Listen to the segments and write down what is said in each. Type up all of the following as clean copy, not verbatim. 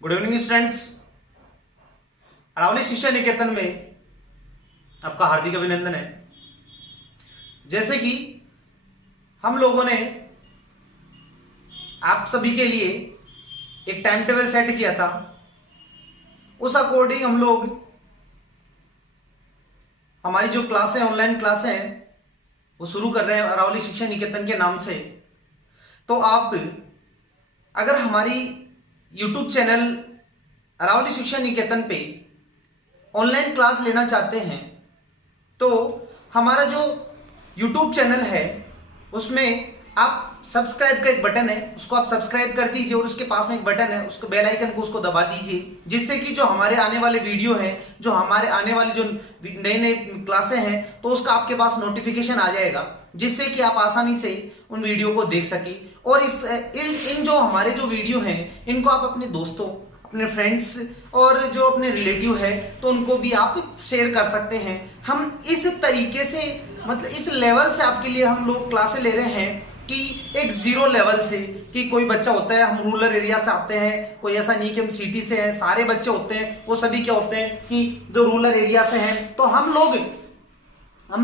Good evening students. Aravalli शिक्षा निकेतन में आपका हार्दिक अभिनंदन है। जैसे कि हम लोगों ने आप सभी के लिए एक टाइम टेबल सेट किया था, उस अकॉर्डिंग हम लोग हमारी जो क्लासें ऑनलाइन क्लासें हैं वो शुरू कर रहे हैं अरावली शिक्षा निकेतन के नाम से। तो आप अगर हमारी यूट्यूब चैनल अरावली शिक्षा निकेतन पे ऑनलाइन क्लास लेना चाहते हैं तो हमारा जो यूट्यूब चैनल है उसमें आप सब्सक्राइब का एक बटन है, उसको आप सब्सक्राइब कर दीजिए और उसके पास में एक बटन है, उसको बेल आइकन को उसको दबा दीजिए, जिससे कि जो हमारे आने वाले वीडियो हैं, जो हमारे आने वाली जो नए नए क्लासें हैं तो उसका आपके पास नोटिफिकेशन आ जाएगा, जिससे कि आप आसानी से उन वीडियो को देख सकें। और इन जो हमारे जो वीडियो हैं इनको आप अपने दोस्तों, अपने फ्रेंड्स और जो अपने रिलेटिव है तो उनको भी आप शेयर कर सकते हैं। हम इस तरीके से मतलब इस लेवल से आपके लिए हम लोग क्लासें ले रहे हैं कि एक जीरो लेवल से, कि कोई बच्चा होता है, हम रूरल एरिया से आते हैं, कोई ऐसा नहीं कि हम सिटी से हैं, सारे बच्चे होते हैं वो सभी क्या होते हैं कि जो रूरल एरिया से हैं। तो हम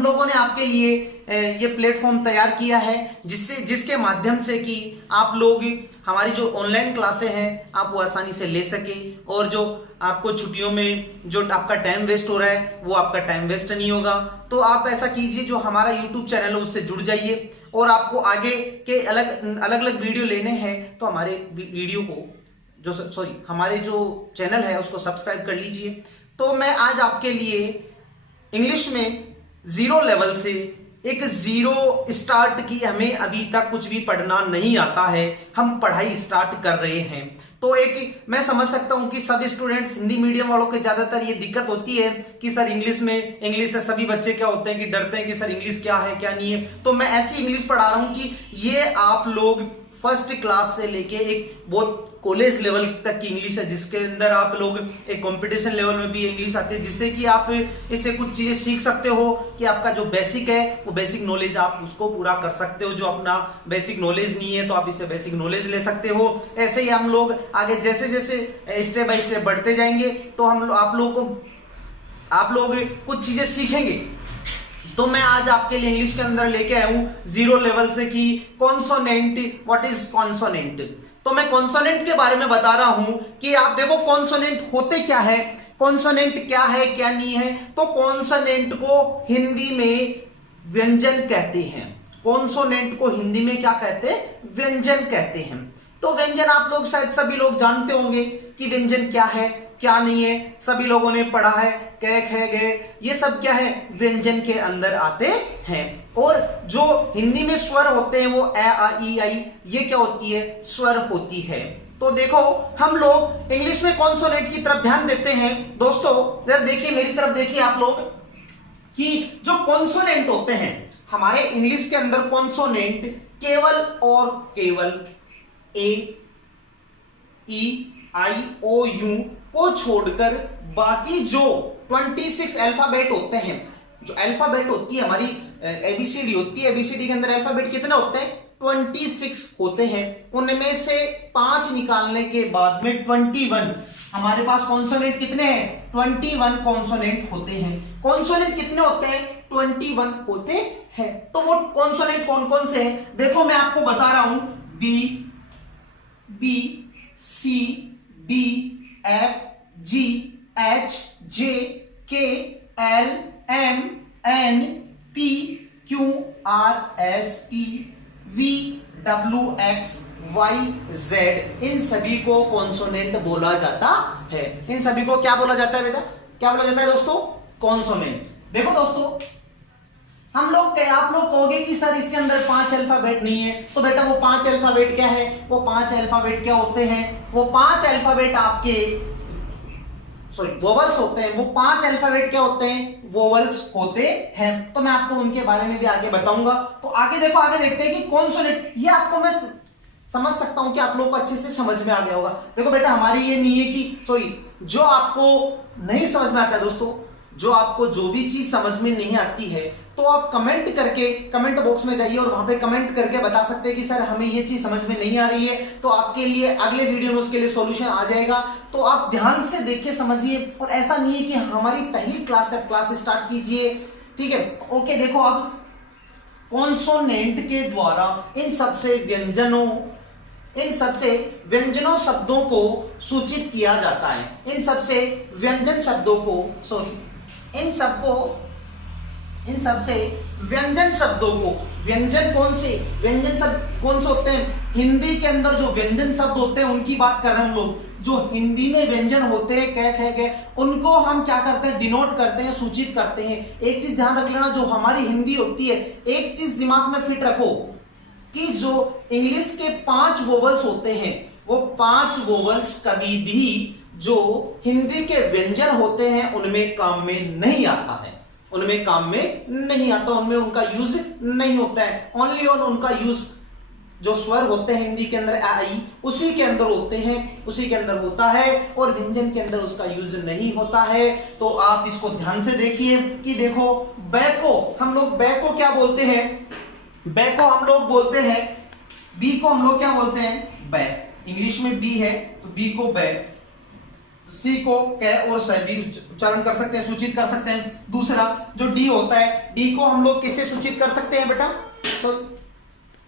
लोगों ने आपके लिए ये प्लेटफॉर्म तैयार किया है जिसके माध्यम से कि आप लोग हमारी जो ऑनलाइन क्लासें हैं आप वो आसानी से ले सके, और जो आपको छुट्टियों में जो आपका टाइम वेस्ट हो रहा है वो आपका टाइम वेस्ट नहीं होगा। तो आप ऐसा कीजिए, जो हमारा यूट्यूब चैनल है उससे जुड़ जाइए, और आपको आगे के अलग अलग वीडियो लेने हैं तो हमारे वीडियो को हमारे जो चैनल है उसको सब्सक्राइब कर लीजिए। तो मैं आज आपके लिए इंग्लिश में जीरो लेवल से एक जीरो स्टार्ट की, हमें अभी तक कुछ भी पढ़ना नहीं आता है, हम पढ़ाई स्टार्ट कर रहे हैं। तो एक मैं समझ सकता हूं कि सब स्टूडेंट्स हिंदी मीडियम वालों के ज्यादातर ये दिक्कत होती है कि सर इंग्लिश से सभी बच्चे क्या होते हैं कि डरते हैं कि सर इंग्लिश क्या है क्या नहीं है। तो मैं ऐसी इंग्लिश पढ़ा रहा हूं कि ये आप लोग फर्स्ट क्लास से लेके एक बहुत कॉलेज लेवल तक की इंग्लिश है, जिसके अंदर आप लोग एक कंपटीशन लेवल में भी इंग्लिश आती है, जिससे कि आप इससे कुछ चीजें सीख सकते हो कि आपका जो बेसिक है वो बेसिक नॉलेज आप उसको पूरा कर सकते हो। जो अपना बेसिक नॉलेज नहीं है तो आप इससे बेसिक नॉलेज ले सकते हो। ऐसे ही हम लोग आगे जैसे जैसे स्टेप बाय स्टेप बढ़ते जाएंगे तो आप लोग कुछ चीजें सीखेंगे। तो मैं आज आपके लिए इंग्लिश के अंदर लेके आया हूं जीरो लेवल से कि कॉन्सोनेंट, व्हाट इज कॉन्सोनेंट। तो मैं कॉन्सोनेंट के बारे में बता रहा हूं कि आप देखो कॉन्सोनेंट होते क्या है, कॉन्सोनेंट क्या है क्या नहीं है। तो कॉन्सोनेंट को हिंदी में व्यंजन कहते हैं। कॉन्सोनेंट को हिंदी में क्या कहते हैं? व्यंजन कहते हैं। तो व्यंजन आप लोग शायद सभी लोग जानते होंगे कि व्यंजन क्या है क्या नहीं है, सभी लोगों ने पढ़ा है, क ख ग ये सब क्या है, व्यंजन के अंदर आते हैं। और जो हिंदी में स्वर होते हैं वो ए आ ई आई, ये क्या होती है, स्वर होती है। तो देखो हम लोग इंग्लिश में कॉन्सोनेंट की तरफ ध्यान देते हैं। दोस्तों जरा देखिए, मेरी तरफ देखिए आप लोग कि जो कॉन्सोनेंट होते हैं हमारे इंग्लिश के अंदर, कॉन्सोनेंट केवल और केवल ए ई आई ओ यू को छोड़कर बाकी जो 26 अल्फाबेट होते हैं, जो अल्फाबेट होती है हमारी एबीसीडी होती है, एबीसीडी के अंदर अल्फाबेट कितने होते हैं? 26 होते हैं। उनमें से 5 निकालने के बाद में 21 हमारे पास कॉन्सोनेंट कितने हैं? 21 कॉन्सोनेंट होते हैं। कॉन्सोनेंट कितने होते हैं? 21 होते हैं। तो वो कॉन्सोनेंट कौन कौन से हैं? देखो मैं आपको बता रहा हूं, B C D F G H J K L M N P Q R S T V W X Y Z, इन सभी को कॉन्सोनेंट बोला जाता है। इन सभी को क्या बोला जाता है बेटा? क्या बोला जाता है दोस्तों? कॉन्सोनेंट। देखो दोस्तों आप लोग कहोगे कि सर इसके अंदर 5 अल्फाबेट नहीं है, तो बेटा वो 5 अल्फाबेट क्या है? वो 5 अल्फाबेट क्या होते हैं? वो 5 अल्फाबेट आपके वोवल्स होते हैं। वो 5 अल्फाबेट क्या होते हैं? वोवल्स होते हैं। तो मैं आपको उनके बारे में भी आगे बताऊंगा। तो आगे देखो, आगे देखते हैं कि कॉन्सोनेंट, ये आपको मैं समझ सकता हूं कि आप लोग को अच्छे से समझ में आ गया होगा। देखो बेटा हमारी ये नहीं है कि जो आपको नहीं समझ में आता है दोस्तों, जो आपको जो भी चीज समझ में नहीं आती है तो आप कमेंट करके कमेंट बॉक्स में जाइए और वहां पे कमेंट करके बता सकते हैं कि सर हमें ये चीज समझ में नहीं आ रही है, तो आपके लिए अगले वीडियो में उसके लिए सॉल्यूशन आ जाएगा। तो आप ध्यान से देखिए, समझिए, और ऐसा नहीं है कि हमारी पहली क्लास है, क्लास स्टार्ट कीजिए, ठीक है। ओके, देखो अब कॉन्सोनेंट के द्वारा इन सबसे व्यंजनों शब्दों को सूचित किया जाता है। इन सबसे व्यंजन शब्दों को, सॉरी, इन सबसे व्यंजन शब्दों को, व्यंजन कौन से, व्यंजन शब्द कौन से होते हैं? हिंदी के अंदर जो व्यंजन शब्द होते हैं उनकी बात कर रहे हैं हम लोग। जो हिंदी में व्यंजन होते हैं, कह कह के, उनको हम क्या करते हैं? डिनोट करते हैं, सूचित करते हैं। एक चीज ध्यान रख लेना, जो हमारी हिंदी होती है, एक चीज दिमाग में फिट रखो कि जो इंग्लिश के 5 वोवल्स होते हैं, वो 5 वोवल्स कभी भी जो हिंदी के व्यंजन होते हैं उनमें काम में नहीं आता है, उनमें काम में नहीं आता, उनमें उनका यूज नहीं होता है। ओनली ऑन उनका यूज जो स्वर होते हैं हिंदी के अंदर आई, उसी के अंदर होते हैं, उसी के अंदर होता है, और व्यंजन के अंदर उसका यूज नहीं होता है। तो आप इसको ध्यान से देखिए कि देखो, बैको हम लोग बैको क्या बोलते हैं? बै को हम लोग बोलते हैं, बी को हम लोग क्या बोलते हैं? बै। इंग्लिश में बी है तो बी को बै, सी को कै और स भी उच्चारण कर सकते हैं, सूचित कर सकते हैं। दूसरा जो डी होता है, डी को हम लोग किससे सूचित कर सकते हैं बेटा?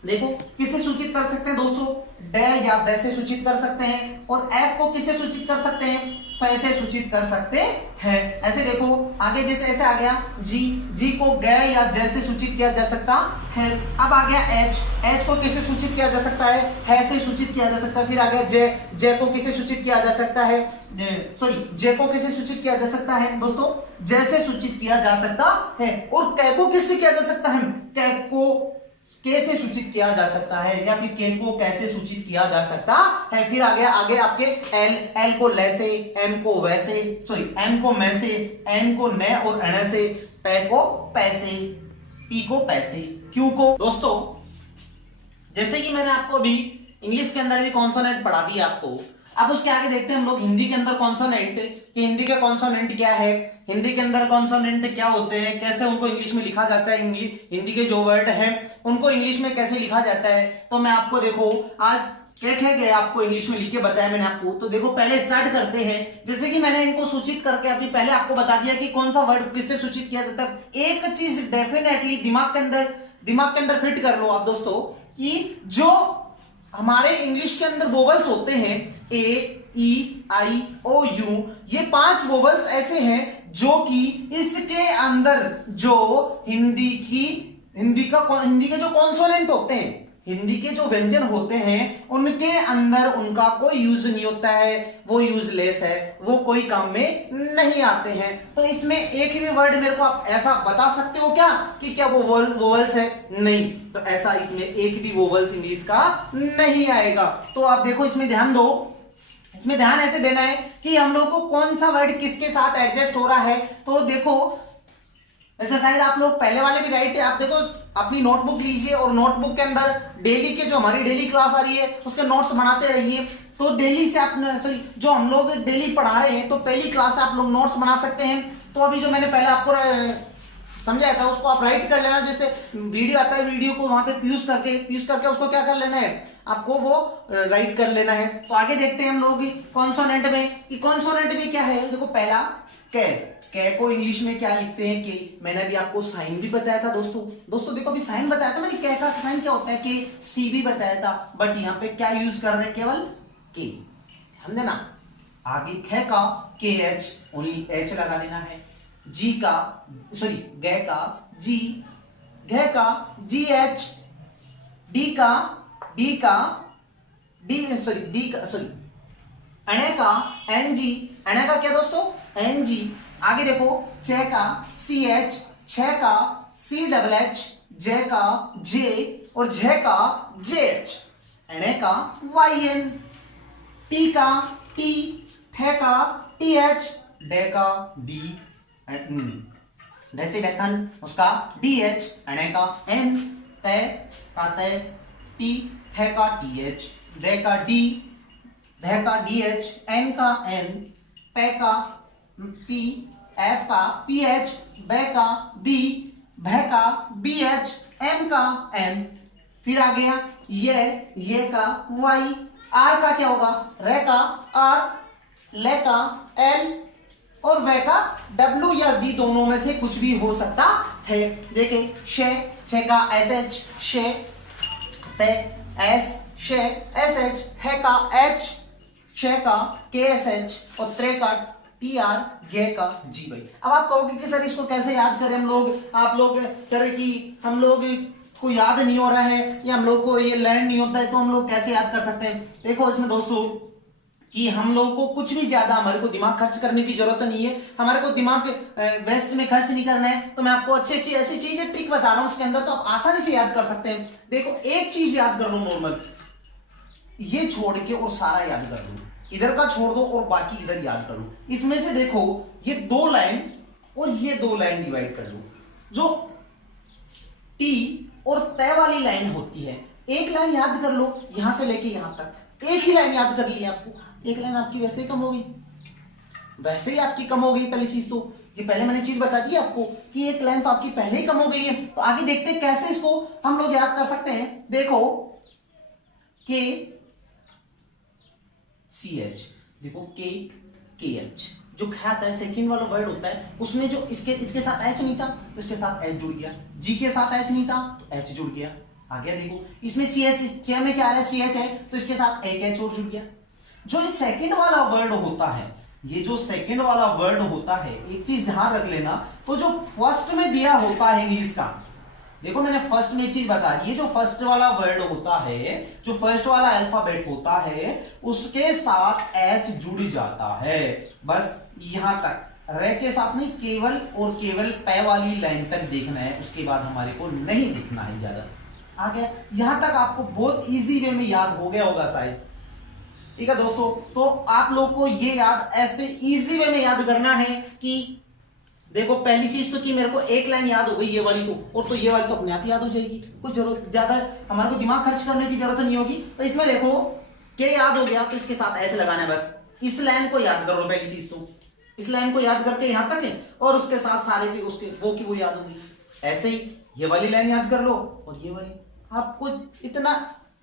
देखो किससे सूचित कर सकते हैं दोस्तों? डे या दे से सूचित कर सकते हैं। और एफ को किससे सूचित कर सकते हैं? फै से सूचित कर सकते हैं। ऐसे देखो आगे, जैसे ऐसे आ गया जी, जी को गे या जे से सूचित किया जा सकता है। अब आ गया एच, एच को किससे सूचित किया जा सकता है से सूचित किया जा सकता है। फिर आ गया जे, जे को किससे सूचित किया जा सकता है? जे को किससे सूचित किया जा सकता है दोस्तों? जे से सूचित किया जा सकता है। और कै को किससे किया जा सकता है? कै को के से सूचित किया जा सकता है, या फिर के को कैसे सूचित किया जा सकता है। फिर आगे आपके एल, एल को ले से, एम को वैसे, सॉरी एम को मैं से, एन को न और अण से, पै को पैसे, पी को पैसे, क्यू को दोस्तों, जैसे कि मैंने आपको अभी इंग्लिश के अंदर भी कॉन्सोनेंट पढ़ा दिया आपको। अब उसके आगे देखते हैं हम लोग हिंदी के अंदर कॉन्सोनेंट, कि हिंदी के कॉन्सोनेंट क्या है, हिंदी के अंदर कॉन्सोनेंट क्या होते हैं, कैसे उनको इंग्लिश में लिखा जाता है, हिंदी के जो वर्ड है उनको इंग्लिश में कैसे लिखा जाता है। तो मैं आपको देखो आज क्या गया आपको इंग्लिश में लिख के बताया मैंने आपको। तो देखो पहले स्टार्ट करते हैं, जैसे कि मैंने इनको सूचित करके अभी पहले आपको बता दिया कि कौन सा वर्ड किससे सूचित किया जाता है। एक चीज डेफिनेटली दिमाग के अंदर फिट कर लो आप दोस्तों, कि जो हमारे इंग्लिश के अंदर वोवल्स होते हैं, ए, ई, आई, ओ, यू, ये 5 वोवल्स ऐसे हैं जो कि इसके अंदर जो हिंदी के जो कॉन्सोनेंट होते हैं, हिंदी के जो व्यंजन होते हैं, उनके अंदर उनका कोई यूज नहीं होता है, वो यूजलेस है, वो कोई काम में नहीं आते हैं। तो इसमें एक भी वर्ड मेरे को आप ऐसा बता सकते हो क्या कि क्या वो वोवल्स है? नहीं, तो ऐसा इसमें एक भी वोवल्स इंग्लिश का नहीं आएगा। तो आप देखो इसमें ध्यान दो, इसमें ध्यान ऐसे देना है कि हम लोग को कौन सा वर्ड किसके साथ एडजस्ट हो रहा है। तो देखो एक्सरसाइज आप लोग पहले वाले भी राइट है, आप देखो अपनी नोटबुक लीजिए और नोटबुक के अंदर डेली के जो हमारी डेली क्लास आ रही है उसके नोट्स बनाते रहिए। तो डेली से आप जो हम लोग डेली पढ़ा रहे हैं, तो पहली क्लास से आप लोग नोट्स बना सकते हैं। तो अभी जो मैंने पहले आपको समझाया था उसको आप राइट कर लेना। जैसे वीडियो आता है, वीडियो को वहां पे पीयूष करके उसको क्या कर लेना है, आपको वो राइट कर लेना है। तो आगे देखते हैं हम लोग कॉन्सोनेंट में, कि कॉन्सोनेंट में क्या है। देखो पहला कै को इंग्लिश में क्या लिखते हैं? के। मैंने अभी आपको साइन भी बताया था दोस्तों देखो अभी साइन बताया था मैंने, कै का साइन क्या होता है, के। सी भी बताया था, बट यहाँ पे क्या यूज कर रहे हैं? केवल के, ध्यान देना। आगे खे का के एच, ओनली एच लगा देना है। जी का सॉरी गे का जी, घे का जी एच, डी का अणे का एन जी, अणे का क्या दोस्तों? एन जी। आगे देखो चे का सी एच, छे का सी डबल एच, जे का जे और झे का जे एच, अणे का वाई एन, टी का टी, थे का टी एच, डे का डी, डे से डेकन उसका डी एच, अणे का एन, ते का ते, टी, थे का टी एच, डे का डी, धे का डी एच, एन का एन, पे का पी एफ का पी एच, ब का बी, भ का बी एच, एम का एम, फिर आ गया ये का वाई, आर का क्या होगा, रे का आर, ले का एल और वे का डब्ल्यू या वी, दोनों में से कुछ भी हो सकता है। देखें शे का एस एच, से एस, शे एस एच, है का एच, शे का के एस एच और त्रे का टी आर, गे का जी। भाई अब आप कहोगे कि सर इसको कैसे याद करें हम लोग, आप लोग सर कि हम लोग को याद नहीं हो रहा है या हम लोग को ये लर्न नहीं होता है तो हम लोग कैसे याद कर सकते हैं। देखो इसमें दोस्तों कि हम लोगों को कुछ भी ज्यादा हमारे को दिमाग खर्च करने की जरूरत नहीं है, हमारे को दिमाग वेस्ट में खर्च नहीं करना है। तो मैं आपको अच्छी अच्छी ऐसी चीजें ट्रिक बता रहा हूं उसके अंदर, तो आप आसानी से याद कर सकते हैं। देखो एक चीज याद कर लो नॉर्मल, ये छोड़ के और सारा याद कर लो, इधर का छोड़ दो और बाकी इधर याद कर लो। इसमें से देखो ये दो लाइन और ये दो लाइन डिवाइड कर लो, जो टी और तय वाली लाइन होती है, एक लाइन याद कर लो यहां से लेके यहां तक, एक ही लाइन याद कर ली आपको, एक लाइन आपकी वैसे ही कम हो गई, वैसे ही आपकी कम हो गई। पहली चीज तो ये पहले मैंने चीज बता दी आपको कि एक लाइन तो आपकी पहले ही कम हो गई है। तो आगे देखते हैं कैसे इसको हम लोग याद कर सकते हैं। देखो के सी एच, देखो के एच जो खाता है सेकंड वाला वर्ड होता है, उसमें जो इसके साथ एच नहीं था तो इसके साथ एच जुड़ गया, जी के साथ एच नहीं था तो एच जुड़ गया। आ गया देखो इसमें सी एच, चे में क्या आ रहा है सी एच है तो इसके साथ एक एच और जुड़ गया। जो ये सेकंड वाला वर्ड होता है, ये जो सेकंड वाला वर्ड होता है, एक चीज ध्यान रख लेना, तो जो फर्स्ट में दिया होता है इंग्लिश का, देखो मैंने फर्स्ट में एक चीज बता दी, ये जो फर्स्ट वाला वर्ड होता है, जो फर्स्ट वाला अल्फाबेट होता है, उसके साथ एच जुड़ जाता है। बस यहां तक, रे के साथ नहीं, केवल और केवल पै वाली लाइन तक देखना है, उसके बाद हमारे को नहीं दिखना है ज्यादा। आ गया, यहां तक आपको बहुत इजी वे में याद हो गया होगा शायद। ठीक है दोस्तों, तो आप लोग को ये याद ऐसे इजी वे में याद करना है कि देखो पहली चीज तो कि मेरे को एक लाइन याद हो गई ये वाली, तो ये वाली तो अपने आप याद हो जाएगी, कुछ जरूरत ज्यादा हमारे को दिमाग खर्च करने की जरूरत नहीं होगी। तो इसमें देखो के याद हो गया तो इसके साथ ऐसे लगाना है, बस इस लाइन को याद करो पहली चीज तो, इस लाइन को याद करके यहां तक है और उसके साथ सारे भी उसके वो की वो याद हो गई। ऐसे ही ये वाली लाइन याद कर लो और ये वाली, आपको इतना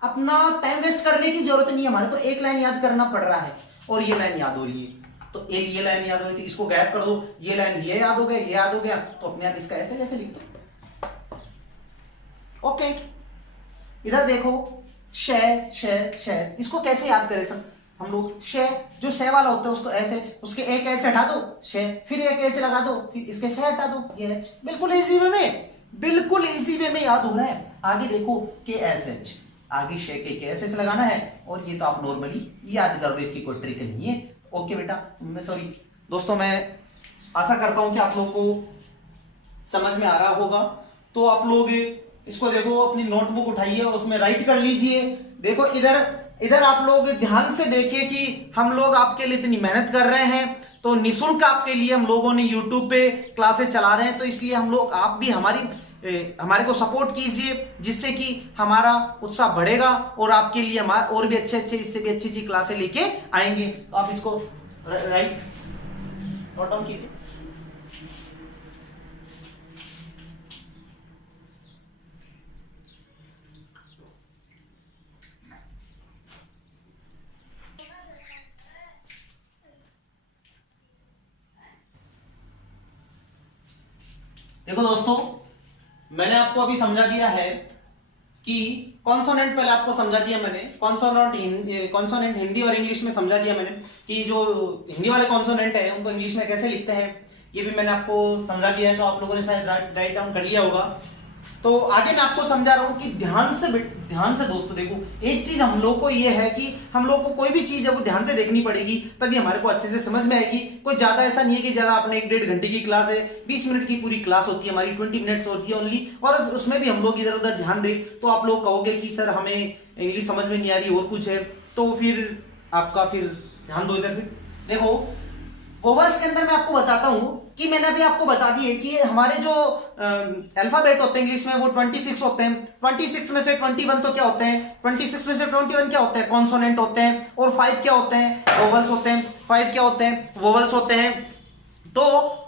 अपना टाइम वेस्ट करने की जरूरत नहीं है, हमारे को एक लाइन याद करना पड़ रहा है और ये लाइन याद हो रही है, तो ये लाइन याद हो रही थी, इसको गैप कर दो, ये लाइन ये याद हो गया, ये याद हो गया, तो अपने आप इसका ऐसे कैसे लिख दो। ओके, इधर देखो शे शे शे, इसको कैसे याद करें सब हम लोग। शे जो शे वाला होता है उसको एस एच, उसके एक एच हटा दो शे, फिर एक एच लगा दो, फिर इसके शे हटा दो ये एच, बिल्कुल इजी वे में, बिल्कुल इजी वे में याद हो रहा है। आगे देखो के एस एच, आगे शे के एस एच लगाना है और ये तो आप नॉर्मली याद कर लो, इसकी कोई ट्रिक नहीं है। ओके बेटा, मैं सॉरी दोस्तों, मैं आशा करता हूं कि आप लोगों को समझ में आ रहा होगा। तो आप लोग इसको देखो, अपनी नोटबुक उठाइए और उसमें राइट कर लीजिए। देखो इधर आप लोग ध्यान से देखिए कि हम लोग आपके लिए इतनी मेहनत कर रहे हैं, तो निःशुल्क आपके लिए हम लोगों ने यूट्यूब पे क्लासेस चला रहे हैं, तो इसलिए हम लोग, आप भी हमारे को सपोर्ट कीजिए, जिससे कि हमारा उत्साह बढ़ेगा और आपके लिए हम और भी अच्छे इससे भी अच्छी क्लासें लेके आएंगे। तो आप इसको राइट नोट डाउन कीजिए। देखो दोस्तों, मैंने आपको अभी समझा दिया है कि कॉन्सोनेंट, पहले आपको समझा दिया मैंने कॉन्सोनेंट हिंदी और इंग्लिश में समझा दिया मैंने कि जो हिंदी वाले कॉन्सोनेंट है उनको इंग्लिश में कैसे लिखते हैं, ये भी मैंने आपको समझा दिया है, तो आप लोगों ने शायद राइट डाउन कर लिया होगा। तो आगे मैं आपको समझा रहा हूं कि ध्यान से दोस्तों देखो, एक चीज हम लोग को ये है कि हम लोग को कोई भी चीज है वो ध्यान से देखनी पड़ेगी, तभी हमारे को अच्छे से समझ में आएगी। कोई ज्यादा ऐसा नहीं है कि ज्यादा अपने 1-1.5 घंटे की क्लास है, 20 मिनट की पूरी क्लास होती है हमारी, 20 मिनट्स होती है ओनली, और उसमें भी हम लोग इधर उधर ध्यान दें तो आप लोग कहोगे कि सर हमें इंग्लिश समझ में नहीं आ रही और कुछ है, तो फिर आपका फिर ध्यान दो इधर। फिर देखो वोवेल्स के अंदर मैं आपको बताता हूं कि मैंने अभी आपको बता दी है कि हमारे जो अल्फाबेट होते हैं इंग्लिश में वो 26 होते हैं। 26 में से 21 तो क्या होते हैं, 26 में से 21 क्या होते हैं, कॉन्सोनेंट होते हैं, और 5 क्या होते हैं, वोवेल्स होते हैं। 5 क्या होते हैं, वोवेल्स होते हैं। तो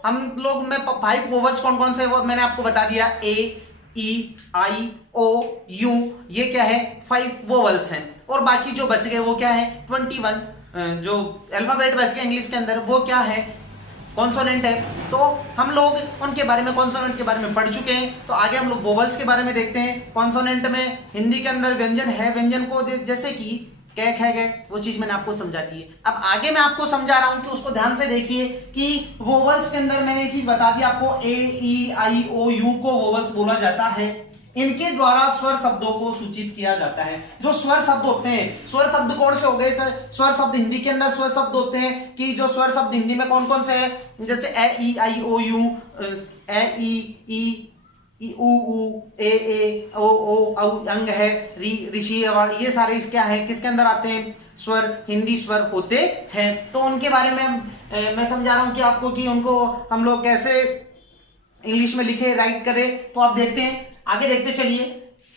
हम लोग में 5 वोवल्स कौन कौन से वो मैंने आपको बता दिया, ए ई आई ओ यू, ये क्या है 5 वोवल्स हैं। और बाकी जो बच गए वो क्या है 21 जो अल्फाबेट बच गए इंग्लिश के अंदर वो क्या है कॉन्सोनेंट है। तो हम लोग उनके बारे में कॉन्सोनेंट के बारे में पढ़ चुके हैं। तो आगे हम लोग वोवल्स के बारे में देखते हैं। कॉन्सोनेंट में हिंदी के अंदर व्यंजन है, व्यंजन को जैसे कि कै ख गए, वो चीज मैंने आपको समझा दी है। अब आगे मैं आपको समझा रहा हूं कि उसको ध्यान से देखिए कि वोवल्स के अंदर मैंने ये चीज बता दी आपको, ए ई आई ओ यू को वोवल्स बोला जाता है। इनके द्वारा स्वर शब्दों को सूचित किया जाता है। जो स्वर शब्द होते हैं, स्वर शब्द कौन से हो गए सर? स्वर शब्द हिंदी के अंदर स्वर शब्द होते हैं कि जो स्वर शब्द हिंदी में कौन कौन से हैं, जैसे ए ई आई ओ यू, ए ई उ ऊ, ए ओ औ अंग है, री ऋषि अवार्ड, ये सारे क्या है किसके अंदर आते हैं? स्वर, हिंदी स्वर होते हैं। तो उनके बारे में मैं समझा रहा हूं कि आपको कि उनको हम लोग कैसे इंग्लिश में लिखे राइट करें। तो आप देखते हैं, आगे देखते चलिए।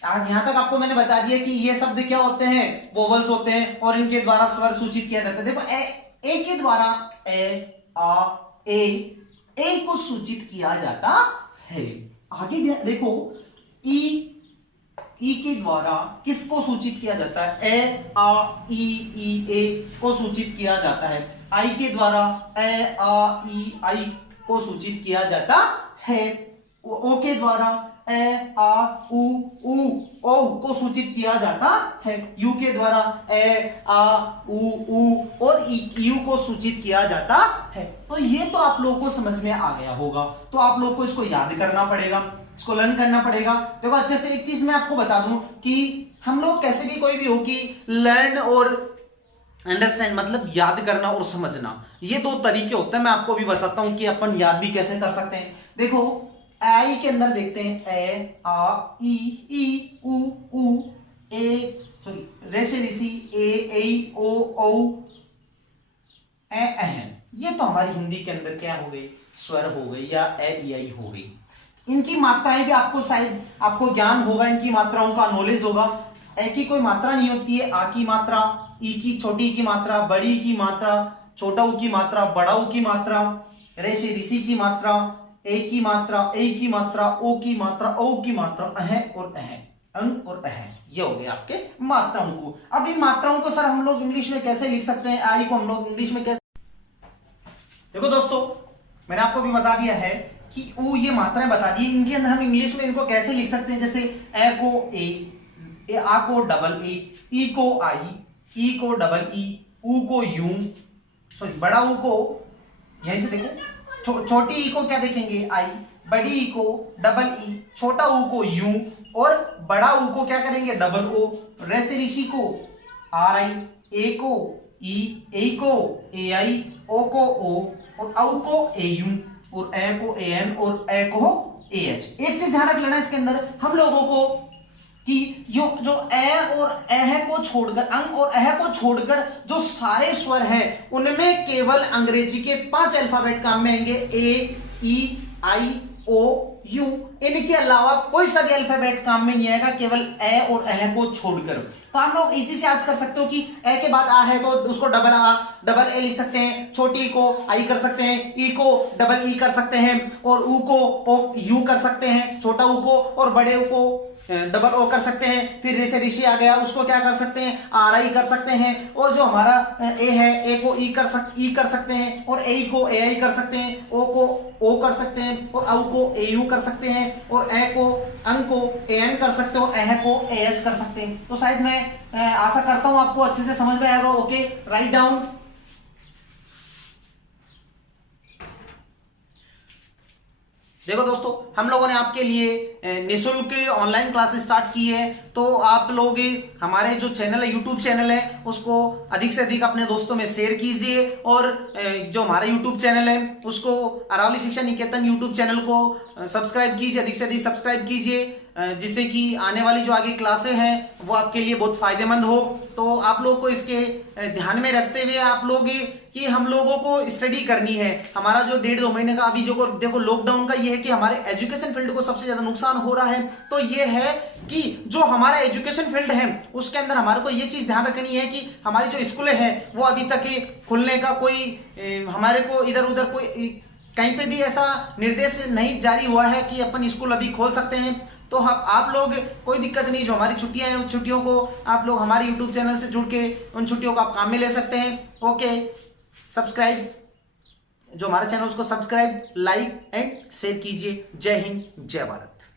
यहां तक आपको मैंने बता दिया कि ये शब्द क्या होते हैं, वोवल्स होते हैं और इनके द्वारा स्वर सूचित किया जाता है। देखो ए के द्वारा ए आ ए को सूचित किया जाता है। आगे देखो ई के द्वारा किसको सूचित किया जाता है? ए आ ई ए को सूचित किया जाता है। आई के द्वारा ए आ ई आई को सूचित किया जाता है। ओ के द्वारा ए आ उ ओ को सूचित किया जाता है। यू के द्वारा ए आ उ और यू को सूचित किया जाता है। तो ये तो आप लोगों को समझ में आ गया होगा। तो आप लोग को इसको याद करना पड़ेगा, इसको लर्न करना पड़ेगा। देखो अच्छे से एक चीज मैं आपको बता दूं कि हम लोग कैसे भी कोई भी हो कि लर्न और अंडरस्टैंड मतलब याद करना और समझना, ये 2 तरीके होते हैं। मैं आपको भी बताता हूं कि अपन याद भी कैसे कर सकते हैं। देखो आई के अंदर देखते हैं, ए आ ई उ ए सॉरी रेसे ऋषि, ए ओ ए। ये तो हमारी हिंदी के अंदर क्या हो गई, स्वर हो गई या ए ई आई हो गई। इनकी मात्राएं भी आपको शायद आपको ज्ञान होगा, इनकी मात्राओं का नॉलेज होगा। ए की कोई मात्रा नहीं होती है, आ की मात्रा, ई की छोटी की मात्रा, बड़ी की मात्रा, छोटा ऊ की मात्रा, बड़ा ऊ की मात्रा, रेसे ऋषि की मात्रा, ए की मात्रा, ए की मात्रा, ओ की मात्रा, ओ की मात्रा, अह और अह, अंग और अह, ये हो गए आपके मात्राओं को। अब इन मात्राओं को सर हम लोग इंग्लिश में कैसे लिख सकते हैं? आई को हम लोग इंग्लिश में कैसे? देखो दोस्तों, मैंने आपको भी बता दिया है कि ऊ ये मात्राएं बता दी, इनके अंदर हम इंग्लिश में इनको कैसे लिख सकते हैं? जैसे ए को ए आ को डबल ए, ई को आई, ई को डबल ई, ऊ को यू, सॉरी बड़ा ऊ को यहीं से देखो, छोटी ई को क्या देखेंगे आई, बड़ी ई को डबल ई, छोटा ऊ को यू और बड़ा ऊ को क्या करेंगे डबल ओ। रेसे ऋषि को आर आई, ए को ई, ए को ए आई, ओ को ओ और औ को ए यू और ए को ए एन और ए को ए एच। एक चीज ध्यान रख लेना इसके अंदर हम लोगों को कि जो ए और एह को छोड़कर, अंग और एह को छोड़कर जो सारे स्वर हैं उनमें केवल अंग्रेजी के 5 अल्फाबेट काम में आएंगे, ए ई आई ओ यू। इनके अलावा कोई सा भी अल्फाबेट काम में नहीं आएगा, केवल ए और एह को छोड़कर। तो आप लोग इजी से याद कर सकते हो कि ए के बाद आ है तो उसको डबल ए लिख सकते हैं, छोटी को आई कर सकते हैं, ई को डबल ई कर सकते हैं और ऊ को ओ यू कर सकते हैं, छोटा ऊ को, और बड़े ऊ को डबल ओ कर सकते हैं। फिर रेसे ऋषि आ गया, उसको क्या कर सकते हैं आर आई कर सकते हैं। और जो हमारा ए है, ए को ई कर सकते हैं और ए को ए आई कर सकते हैं, ओ को ओ कर सकते हैं और औ को ए यू कर सकते हैं और ए को अंग को ए एन कर सकते हैं और एह को ए एच कर सकते हैं। तो शायद मैं आशा करता हूं आपको अच्छे से समझ में आएगा। Okay, write down. देखो दोस्तों, हम लोगों ने आपके लिए निःशुल्क ऑनलाइन क्लासेस स्टार्ट की है। तो आप लोग हमारे जो चैनल है, यूट्यूब चैनल है, उसको अधिक से अधिक अपने दोस्तों में शेयर कीजिए और जो हमारा यूट्यूब चैनल है उसको अरावली शिक्षा निकेतन यूट्यूब चैनल को सब्सक्राइब कीजिए, अधिक से अधिक सब्सक्राइब कीजिए, जिससे कि आने वाली जो आगे क्लासें हैं वो आपके लिए बहुत फायदेमंद हो। तो आप लोग को इसके ध्यान में रखते हुए आप लोग कि हम लोगों को स्टडी करनी है। हमारा जो 1.5-2 महीने का अभी जो देखो लॉकडाउन का ये है कि हमारे एजुकेशन फील्ड को सबसे ज्यादा नुकसान हो रहा है। तो ये है कि जो हमारा एजुकेशन फील्ड है उसके अंदर हमारे को ये चीज ध्यान रखनी है कि हमारी जो स्कूलें हैं वो अभी तक खुलने का कोई हमारे को इधर उधर कोई कहीं पे भी ऐसा निर्देश नहीं जारी हुआ है कि अपन स्कूल अभी खोल सकते हैं। तो आप लोग कोई दिक्कत नहीं, जो हमारी छुट्टियां हैं उस छुट्टियों को आप लोग हमारे यूट्यूब चैनल से जुड़ के उन छुट्टियों को आप काम में ले सकते हैं। ओके, सब्सक्राइब, जो हमारा चैनल उसको सब्सक्राइब, लाइक एंड शेयर कीजिए। जय हिंद, जय भारत।